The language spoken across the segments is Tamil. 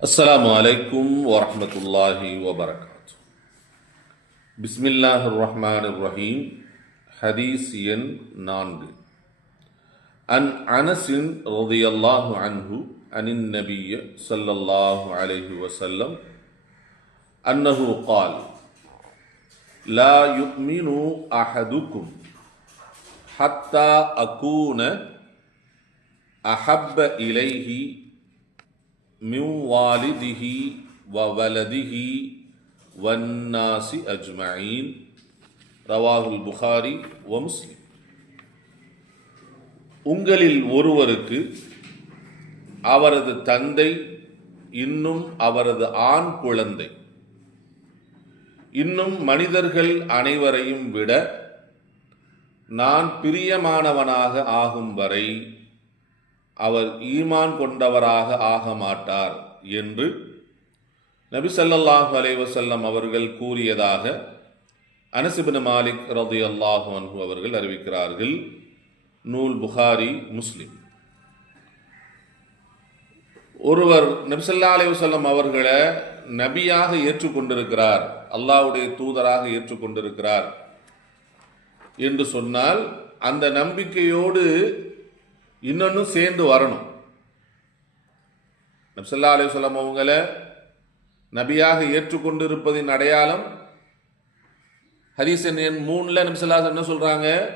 السلام عليكم ورحمة الله وبركاته. بسم الله الرحمن الرحيم. حديث ين نانج عن أنس رضي الله عنه عن النبي صلى الله عليه وسلم أنه قال لا يؤمن أحدكم حتى أكون أحب إليه மின் வாலிதிஹி வவலதிஹி வன்னாசி அஜ்மயின். ரவாகுல் புகாரி வம்ஸ்லி உங்களில் ஒருவருக்கு அவரது தந்தை இன்னும் அவரது ஆண் குழந்தை இன்னும் மனிதர்கள் அனைவரையும் விட நான் பிரியமானவனாக ஆகும் வரை அவர் ஈமான் கொண்டவராக ஆக மாட்டார் என்று நபி ஸல்லல்லாஹு அலைஹி அவர்கள் கூறியதாக அனசிபின் மாலிக் ரதி அல்லாஹு அன்ஹு அவர்கள் அறிவிக்கிறார்கள். நூல் புகாரி முஸ்லிம். ஒருவர் நபிசல்லா அலைவசல்லம் அவர்களை நபியாக ஏற்றுக்கொண்டிருக்கிறார் அல்லாஹ்வுடைய தூதராக ஏற்றுக்கொண்டிருக்கிறார் என்று சொன்னால் அந்த நம்பிக்கையோடு இன்னொன்னும் சேர்ந்து வரணும். நப்சல்லா அலைஹி வஸல்லம் அவங்கள நபியாக ஏற்றுக்கொண்டிருப்பதின் அடையாளம் ஹரிசன் என் மூணில் நபிசல்லா என்ன சொல்கிறாங்க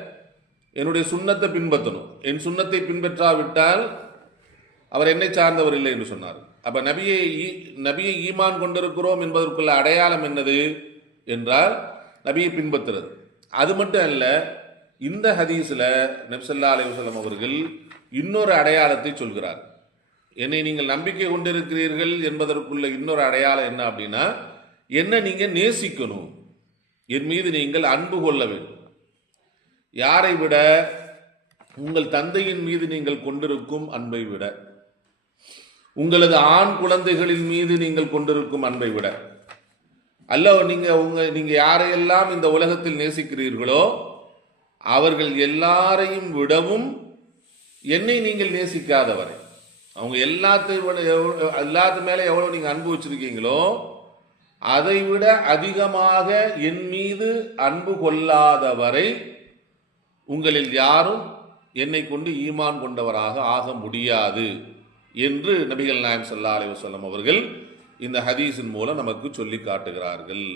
என்னுடைய சுண்ணத்தை பின்பற்றணும். என் சுண்ணத்தை பின்பற்றாவிட்டால் அவர் என்னை சார்ந்தவர் இல்லை என்று சொன்னார். அப்போ நபியை ஈ- நபியை ஈமான் கொண்டிருக்கிறோம் என்பதற்குள்ள அடையாளம் என்னது? என்றால் நபியை பின்பற்றுறது. அது மட்டும் அல்ல இந்த ஹதீஸில் நெப்சல்லா அலிவசலம் அவர்கள் இன்னொரு அடையாளத்தை சொல்கிறார். என்னை நீங்கள் நம்பிக்கை கொண்டிருக்கிறீர்கள் என்பதற்குள்ள இன்னொரு அடையாளம் என்ன அப்படின்னா என்ன நீங்கள் நேசிக்கணும். என் மீது நீங்கள் அன்பு கொள்ள வேண்டும். யாரை விட உங்கள் தந்தையின் மீது நீங்கள் கொண்டிருக்கும் அன்பை விட உங்களது ஆண் குழந்தைகளின் மீது நீங்கள் கொண்டிருக்கும் அன்பை விட அல்ல நீங்கள் உங்கள் நீங்கள் யாரையெல்லாம் இந்த உலகத்தில் நேசிக்கிறீர்களோ அவர்கள் எல்லாரையும் விடவும் என்னை நீங்கள் நேசிக்காதவரை. அவங்க எல்லாத்தையும் எல்லாத்து மேலே எவ்வளோ நீங்கள் அன்பு வச்சுருக்கீங்களோ அதை விட அதிகமாக என் மீது அன்பு கொள்ளாதவரை உங்களில் யாரும் என்னை கொண்டு ஈமான் கொண்டவராக ஆக முடியாது என்று நபிகள் நாயம் சல்லா அலைஹி அவர்கள் இந்த ஹதீஸின் மூலம் நமக்கு சொல்லி காட்டுகிறார்கள்.